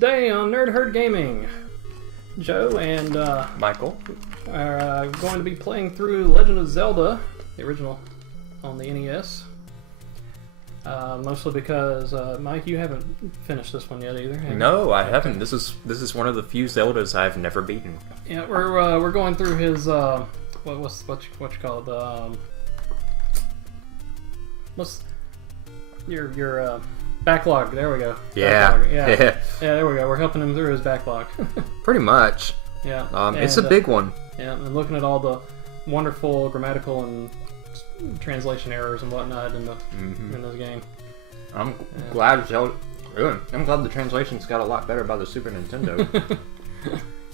Today on Nerd Herd Gaming, Joe and Michael are going to be playing through Legend of Zelda, the original on the NES. Mostly because Mike, you haven't finished this one yet either. No, I haven't. This is one of the few Zeldas I've never beaten. Yeah, we're going through his what you call it? What's your backlog? There we go. Yeah. Backlog. Yeah, there we go. We're helping him through his backlog. Pretty much. Yeah. It's a big one. Yeah, and looking at all the wonderful grammatical and translation errors and whatnot in this game. I'm glad Zelda. I'm glad the translations got a lot better by the Super Nintendo.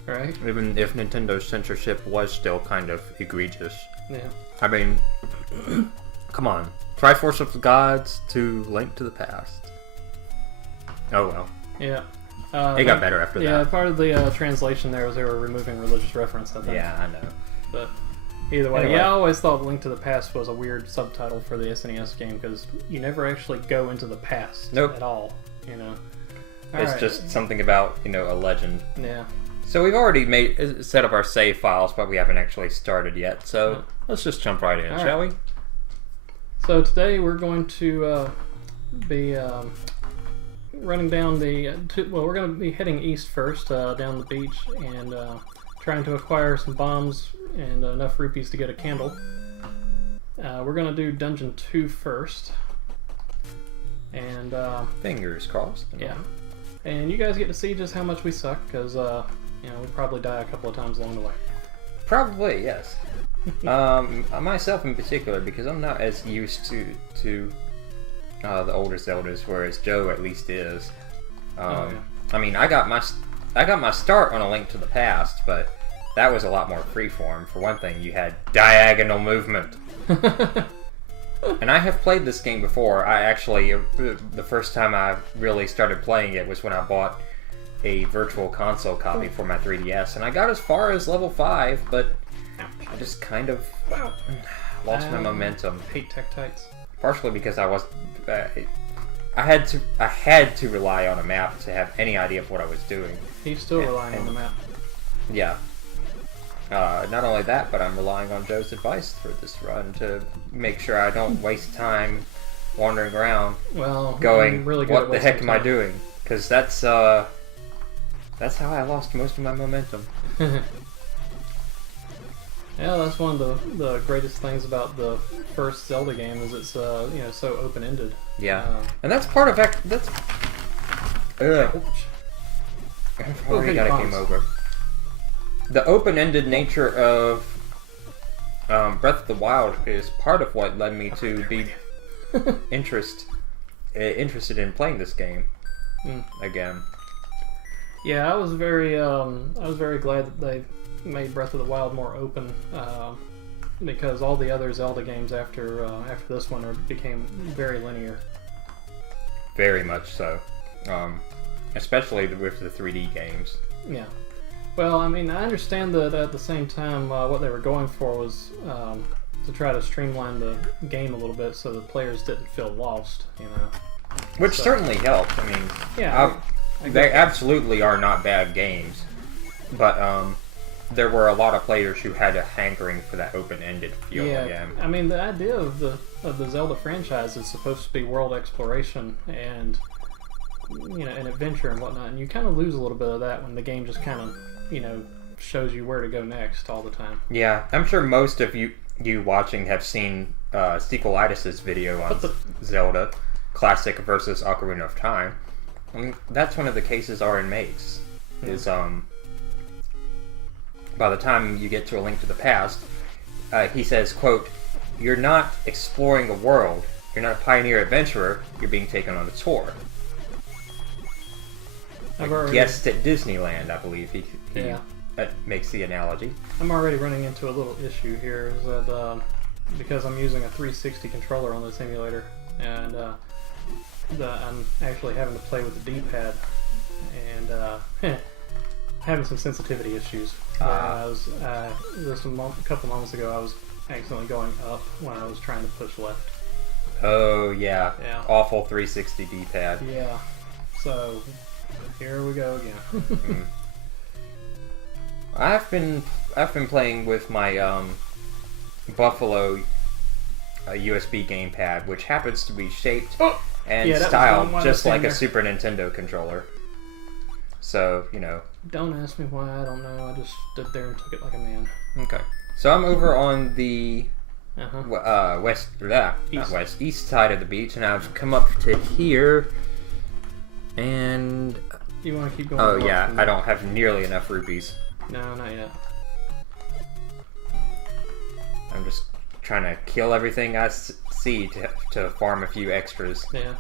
Right? Even if Nintendo's censorship was still kind of egregious. Yeah. I mean, come on. Triforce of the Gods to Link to the Past. Oh well. Yeah. It got better after that. Yeah, part of the translation there was they were removing religious reference, I think. Yeah, I know. But either way, Anyway. yeah, I always thought Link to the Past was a weird subtitle for the SNES game because you never actually go into the past at all, you know. It's just something about, a legend. Yeah. So we've already set up our save files, but we haven't actually started yet. So let's just jump right in, shall we? So today we're going to be running down we're going to be heading east first, down the beach, and trying to acquire some bombs and enough rupees to get a candle. We're going to do Dungeon 2 first. And Fingers crossed. yeah. And you guys get to see just how much we suck, because we'll probably die a couple of times along the way. Probably, yes. Myself in particular, because I'm not as used to the older Zeldas, whereas Joe at least is. I mean, I got my start on A Link to the Past, but that was a lot more freeform. For one thing, you had diagonal movement. And I have played this game before. I actually, the first time I really started playing it was when I bought a virtual console copy for my 3DS, and I got as far as level 5, but I just kind of lost my momentum. Hate Tektites. Partially because I had to rely on a map to have any idea of what I was doing. He's still relying on the map. Yeah. Not only that, but I'm relying on Joe's advice for this run to make sure I don't waste time wandering around, going, really good what the heck am I doing? Because that's how I lost most of my momentum. Yeah, that's one of the greatest things about the first Zelda game is it's so open-ended. Yeah, and that's part of that's. I've already got a game over. The open-ended nature of Breath of the Wild is part of what led me to be interested in playing this game again. Yeah, I was very glad that they made Breath of the Wild more open, because all the other Zelda games after this one became very linear. Very much so, especially with the 3D games. Yeah. Well, I mean, I understand that at the same time, what they were going for was to try to streamline the game a little bit so the players didn't feel lost, Which certainly helped. I mean, yeah, they absolutely are not bad games, but there were a lot of players who had a hankering for that open-ended feel again. I mean, the idea of the Zelda franchise is supposed to be world exploration and an adventure and whatnot, and you kind of lose a little bit of that when the game just kind of shows you where to go next all the time. Yeah, I'm sure most of you watching have seen Sequelitis' video on Zelda Classic versus Ocarina of Time. I mean, that's one of the cases Aaron makes. Is by the time you get to A Link to the Past, he says, quote, "You're not exploring the world. You're not a pioneer adventurer. You're being taken on a tour." Guest at Disneyland, I believe he makes the analogy. I'm already running into a little issue here, is that because I'm using a 360 controller on this emulator, and I'm actually having to play with the D-pad, and having some sensitivity issues. A couple moments ago, I was accidentally going up when I was trying to push left. Oh yeah. Awful 360 D-pad. Yeah. So Here we go again. I've been playing with my Buffalo USB gamepad, which happens to be shaped and styled just like a Super Nintendo controller. So, you know. Don't ask me why, I don't know. I just stood there and took it like a man. Okay. So I'm over on the east side of the beach, and I've come up to here, and... You want to keep going? Oh yeah, I don't have nearly enough rupees. No, not yet. I'm just trying to kill everything I see to farm a few extras. Yeah.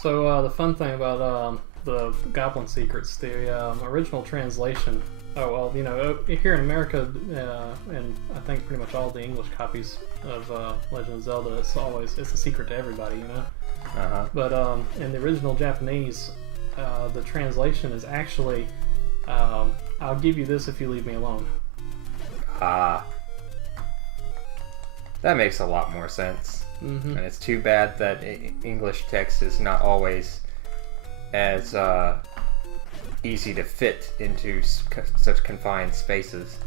So the fun thing about the Goblin Secrets, the original translation. Oh well, you know, here in America, and I think pretty much all the English copies of Legend of Zelda, it's a secret to everybody, you know. But in the original Japanese, the translation is actually, "I'll give you this if you leave me alone." Ah. That makes a lot more sense. And it's too bad that English text is not always as easy to fit into such confined spaces.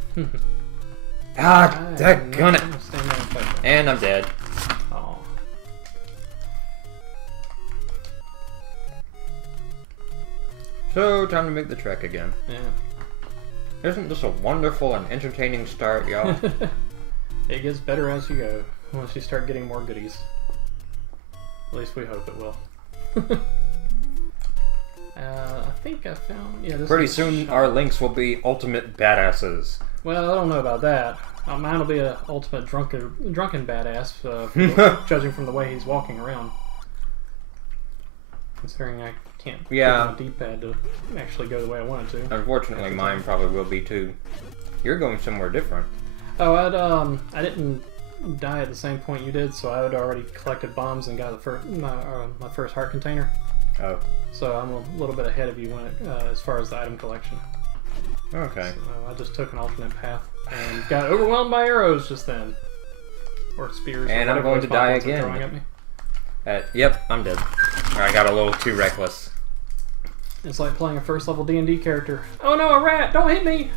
Daggone it! And I'm dead. Oh. So, time to make the trek again. Yeah. Isn't this a wonderful and entertaining start, y'all? It gets better as you go, once you start getting more goodies. At least we hope it will. I think I found... Yeah, this Pretty soon, our links will be ultimate badasses. Well, I don't know about that. Mine will be an ultimate drunken badass, judging from the way he's walking around. Considering I can't get my D-pad to actually go the way I want it to. Unfortunately, mine probably will be too. You're going somewhere different. Oh, I didn't die at the same point you did, so I had already collected bombs and got my first heart container. Oh. So I'm a little bit ahead of you as far as the item collection. Okay. So I just took an alternate path and got overwhelmed by arrows just then. Or spears. And or I'm going to die again. At me. Yep, I'm dead. I got a little too reckless. It's like playing a first level D&D character. Oh no, a rat! Don't hit me!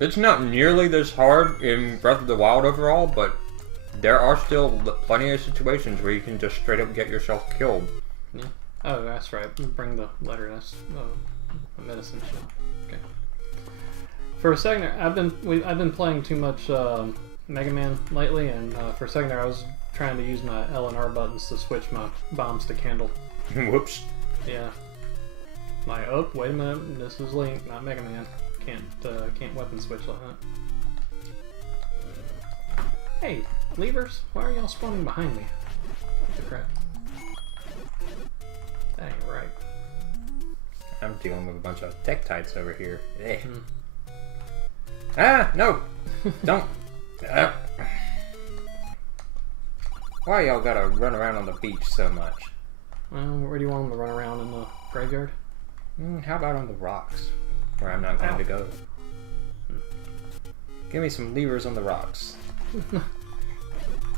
It's not nearly this hard in Breath of the Wild overall, but there are still plenty of situations where you can just straight up get yourself killed. Yeah. Oh, that's right. Bring the letter. That's a medicine shop. Okay. For a second there, I've been playing too much Mega Man lately, and for a second there, I was trying to use my L and R buttons to switch my bombs to candle. Whoops. Yeah. Like, oh, wait a minute. This is Link, not Mega Man. Can't weapon switch like that. Hey, levers, why are y'all spawning behind me? What the crap? That ain't right. I'm dealing with a bunch of Tektites over here. Ah, no! Don't! Why y'all gotta run around on the beach so much? Where do you want them to run around, in the graveyard? How about on the rocks? Where I'm not going to go. Give me some levers on the rocks.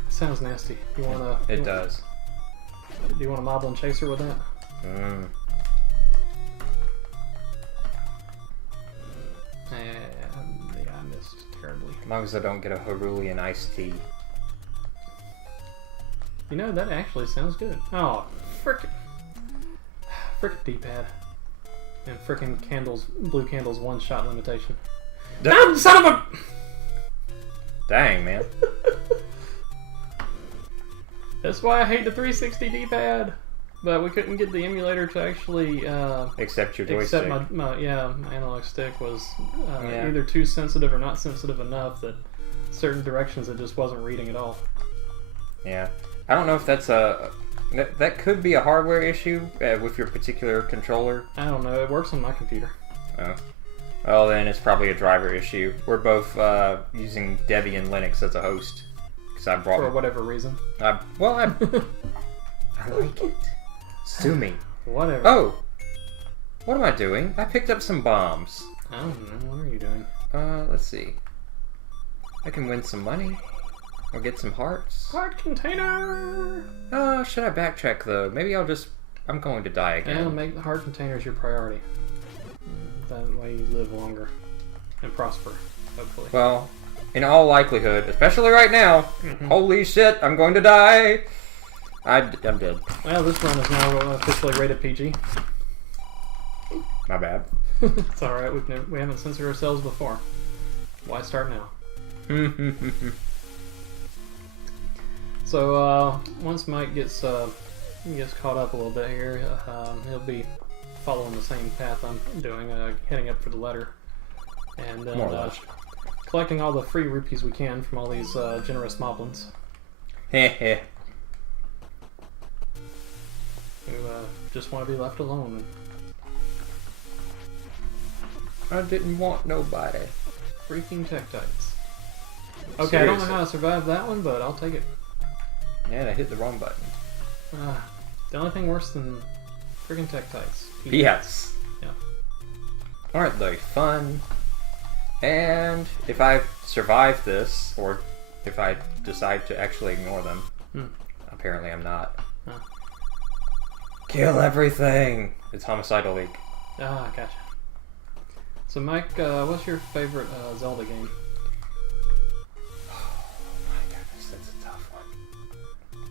Sounds nasty. You wanna? It does. Do you want a Moblin Chaser with that? Yeah, I missed terribly. As long as I don't get a Cerulean iced tea. You know, that actually sounds good. Oh, frickin' D-pad. And frickin' candles, blue candles, one-shot limitation. Damn, son of a... Dang, man. That's why I hate the 360 D-pad. But we couldn't get the emulator to actually accept your joystick. Except my analog stick was either too sensitive or not sensitive enough that certain directions it just wasn't reading at all. Yeah. I don't know if that's that could be a hardware issue with your particular controller. I don't know. It works on my computer. Oh. Well, then it's probably a driver issue. We're both using Debian Linux as a host. I brought for whatever reason. I like it. Sue me. Whatever. Oh! What am I doing? I picked up some bombs. I don't know. What are you doing? Let's see. I can win some money. We'll get some hearts. Heart container! Should I backtrack though? Maybe I'm going to die again. And make the heart containers your priority. That way you live longer and prosper, hopefully. Well, in all likelihood, especially right now, holy shit, I'm going to die! I'm dead. Well, this run is now officially rated PG. My bad. It's alright, we haven't censored ourselves before. Why start now? So, once Mike gets caught up a little bit here, he'll be following the same path I'm doing, heading up for the letter. And then collecting all the free rupees we can from all these generous moblins. Heh Who just want to be left alone. I didn't want nobody. Freaking Tektites. Okay, I don't know how to survive that one, but I'll take it. And I hit the wrong button. The only thing worse than freaking Tektites. Yes. Yeah. Aren't they fun? And if I survive this, or if I decide to actually ignore them, apparently I'm not. Kill everything! It's homicidal leak. Gotcha. So Mike, what's your favorite Zelda game? Oh my goodness, that's a tough one.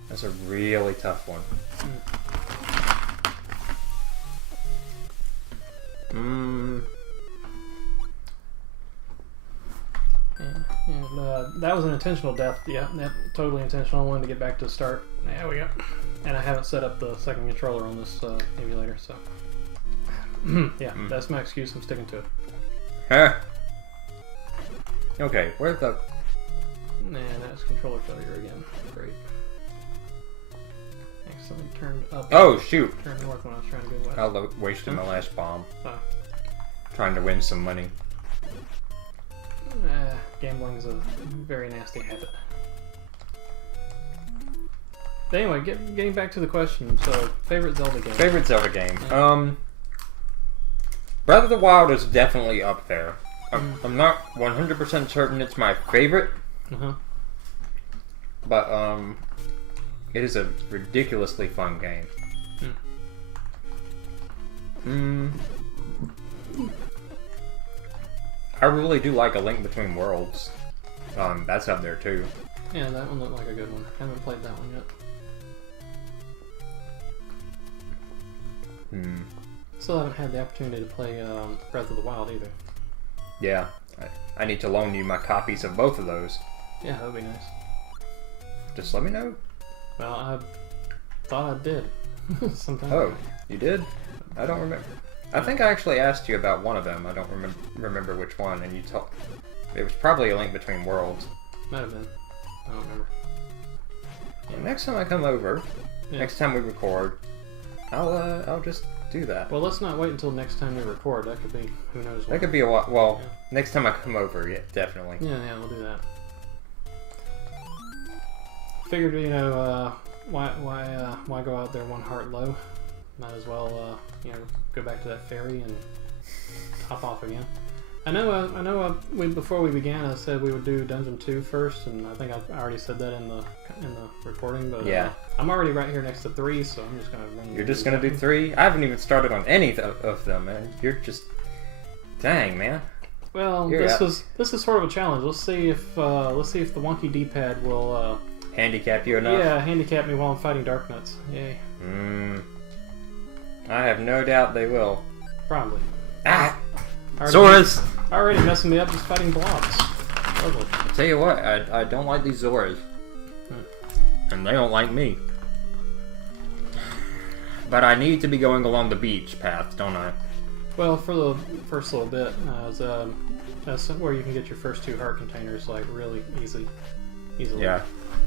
That's a really tough one. And that was an intentional death. Yeah, totally intentional. I wanted to get back to the start. There we go. And I haven't set up the second controller on this emulator, so yeah, that's my excuse. I'm sticking to it. Huh? Okay, where's the... And that's controller failure again. Great. Accidentally turned up. Oh, shoot! Turned north when I was trying to go west. I wasted my last bomb. Oh. Trying to win some money. Gambling is a very nasty habit. But anyway, getting back to the question. So, favorite Zelda game? Favorite Zelda game? Yeah. Breath of the Wild is definitely up there. I'm not 100% certain it's my favorite. But, it is a ridiculously fun game. I really do like A Link Between Worlds. That's up there too. Yeah, that one looked like a good one. I haven't played that one yet. Still haven't had the opportunity to play Breath of the Wild either. Yeah, I need to loan you my copies of both of those. Yeah, that would be nice. Just let me know. Well, I thought I did. Sometime. Oh, you did? I don't remember. I think I actually asked you about one of them. I don't remember which one, and you told... It was probably A Link Between Worlds. Might have been. I don't remember. Well, next time I come over, next time we record, I'll just do that. Well, let's not wait until next time we record. That could be who knows what. That could be a while. Well, next time I come over, yeah, definitely. Yeah, we'll do that. Figured, why go out there one heart low? Might as well, go back to that ferry and hop off again. I know. Before we began, I said we would do Dungeon 2 first, and I think I already said that in the recording. But yeah, I'm already right here next to 3, so I'm just gonna run. You're just gonna do 3? I haven't even started on any of them, man. You're just, dang, man. Well, this is sort of a challenge. Let's see if the wonky D-pad will handicap you enough. Yeah, handicap me while I'm fighting Dark Nuts. Yay. I have no doubt they will. Probably. Zoras! Already messing me up just fighting blobs. Lovely. I'll tell you what, I don't like these Zoras. And they don't like me. But I need to be going along the beach path, don't I? Well, for the first little bit, that's where you can get your first 2 heart containers, like, really easily. Yeah.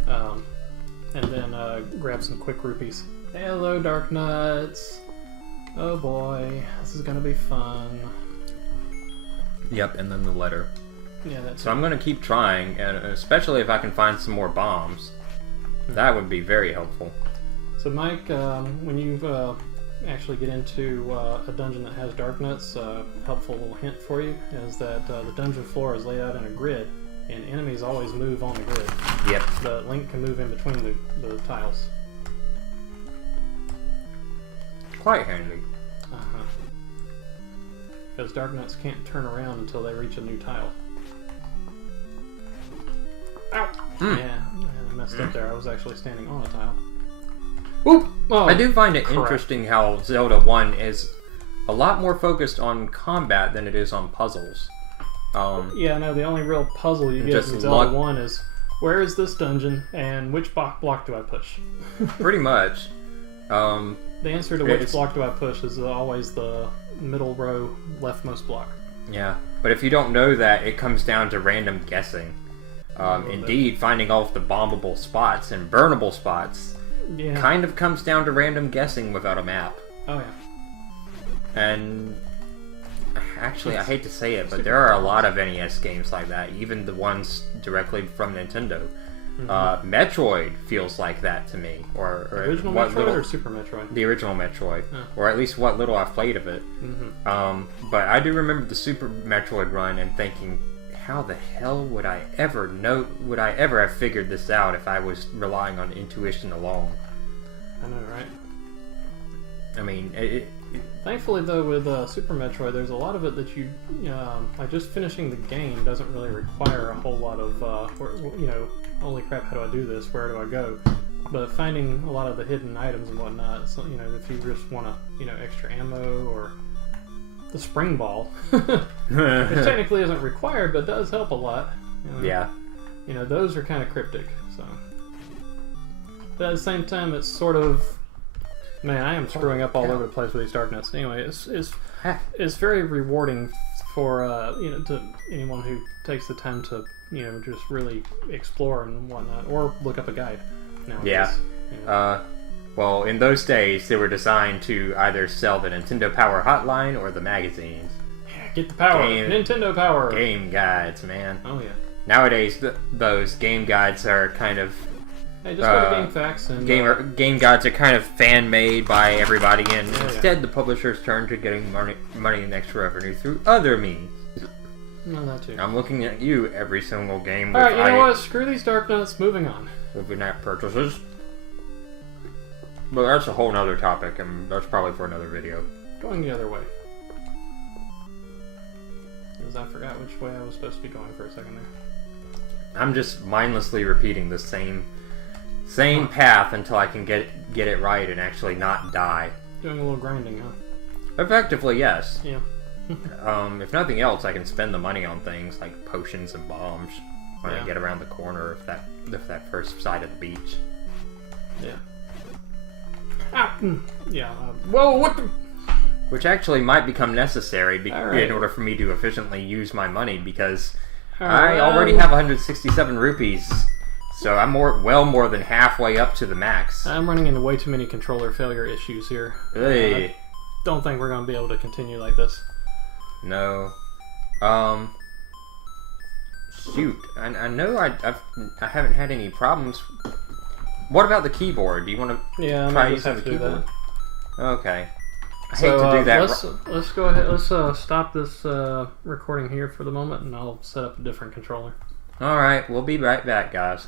And then grab some quick rupees. Hello, Dark Nuts! Oh boy, this is gonna be fun. Yep, and then the letter. Yeah, that's so I'm gonna keep trying, and especially if I can find some more bombs. That would be very helpful. So Mike, when you actually get into a dungeon that has Dark Nuts, helpful little hint for you is that the dungeon floor is laid out in a grid, and enemies always move on the grid. Yep. But Link can move in between the tiles. Quite handy. Uh-huh. Because Darknuts can't turn around until they reach a new tile. Ow! Yeah, I messed up there. I was actually standing on a tile. Oop! Oh, I do find it correct. interesting how Zelda 1 is a lot more focused on combat than it is on puzzles. Yeah, no, the only real puzzle you get Just in Zelda luck. 1 is where is this dungeon and which block do I push? Pretty much. The answer to which It's- block do I push is always the middle row leftmost block. Yeah, but if you don't know that, it comes down to random guessing. Indeed, finding all of the bombable spots and burnable spots Yeah. kind of comes down to random guessing without a map. Oh yeah. And actually, I hate to say it, but there are a lot of NES games like that, even the ones directly from Nintendo. Metroid feels like that to me, or Original what Metroid little, or Super Metroid? the original Metroid, Huh. or at least what little I've played of it. Mm-hmm. But I do remember the Super Metroid run and thinking, how the hell would I ever know? Would I ever have figured this out if I was relying on intuition alone? I know, right? I mean, Thankfully, though, with Super Metroid, there's a lot of it that you, like just finishing the game doesn't really require a whole lot of, holy crap, how do I do this? Where do I go? But finding a lot of the hidden items and whatnot, so, if you just want extra ammo or the spring ball, which technically isn't required, but does help a lot. yeah. Those are kind of cryptic. So, but at the same time, it's sort of, man, I am screwing up all over the place with these Darknuts. Anyway, it's very rewarding for to anyone who takes the time to just really explore and whatnot, or look up a guide. Nowadays. Yeah. Well, in those days, they were designed to either sell the Nintendo Power Hotline or the magazines. Get the power, Nintendo Power. Game guides, man. Oh yeah. Nowadays, those game guides are kind of Hey, just go to GameFAQs and game guides are kind of fan made by everybody, and Yeah, instead the publishers turn to getting money and extra revenue through other means. no, that too. I'm looking at you every single game. All right, you know what? Screw these Darknuts. Moving on. With in-app purchases. But that's a whole nother topic, and that's probably for another video. Going the other way. Because I forgot which way I was supposed to be going for a second there. I'm just mindlessly repeating the same path until I can get it right and actually not die. Doing a little grinding, huh? Effectively, yes. Yeah. If nothing else, I can spend the money on things like potions and bombs when Yeah. I get around the corner of that first side of the beach. Yeah. Ah, yeah. Whoa! What the? Which actually might become necessary Alright. in order for me to efficiently use my money, because Alright. I already have 167 rupees, so I'm well more than halfway up to the max. I'm running into way too many controller failure issues here. Hey. I don't think we're going to be able to continue like this. No. Shoot. I know I haven't had any problems. What about the keyboard? Do you want to Yeah, I try might just using have the to do keyboard? that. Okay. I hate to do that. Let's go ahead. Let's stop this recording here for the moment, and I'll set up a different controller. Alright, we'll be right back, guys.